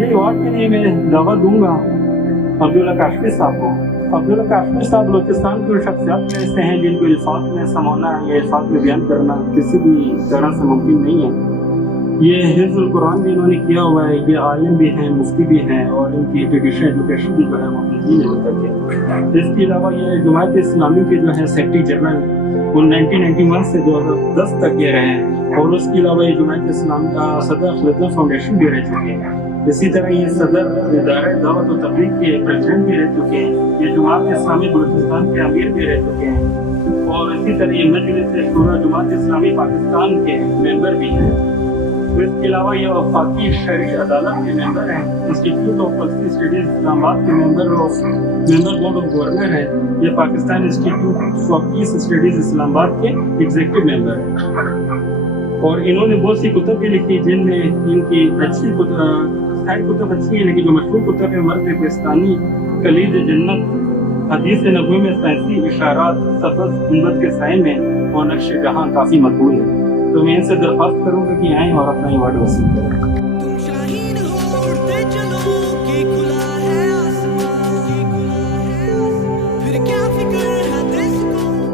اگلے ایوارڈ کے لیے میں دعوت دوں گا عبداللہ کاشفی صاحب کو۔ عبداللہ کاشفی صاحب بلوچستان کی وہ شخصیات میں سے ہیں جن کو الفاظ میں سمانا یا الفاظ میں بیان کرنا کسی بھی طرح سے ممکن نہیں ہے۔ یہ حفظ القرآن بھی انہوں نے کیا ہوا ہے، یہ عالم بھی ہیں، مفتی بھی ہیں، اور ان کی ٹریڈیشنل ایجوکیشن بھی جو ہے وہ PG لیول تک ہے۔ اس کے علاوہ یہ جماعت اسلامی کے جو ہیں سیکرٹری جنرل وہ 1991 سے 2010 تک یہ رہے ہیں، اور اس کے علاوہ یہ جماعت اسلامی کا صدر خلدہ فاؤنڈیشن بھی رہ چکے ہیں۔ اسی طرح یہ صدر ادارہ دعوت و تبلیغ کے پریزیڈنٹ بھی رہ چکے ہیں، یہ جماعت اسلامی بلوچستان کے امیر بھی رہ چکے ہیں، اور اسی طرح یہ مجلس شورا جماعت اسلامی پاکستان کے ممبر بھی ہیں۔ اس کے علاوہ یہ وفاقی شرعی عدالت کے ممبر ہیں، institute of policy studies Islamabad کے ممبر بورڈ آف گورنر ہیں، یہ Pakistan institute of peace studies Islamabad کے ایگزیکٹو ممبر ہیں، اور انہوں نے بہت سی کتب بھی لکھی جن میں ان کی اچھی کتب اچھی ہیں، لیکن جو مشہور کتب ہے مرد کوہستانی، کلید جنت، حدیث نبوی میں سائنسی اشارات، سبز گنبد کے سائے میں، اور نقش جہاں کافی مقبول ہے۔ تو میں ان سے درخواست کروں گا کہ آئیں اور اپنا ایوارڈ وصول کریں۔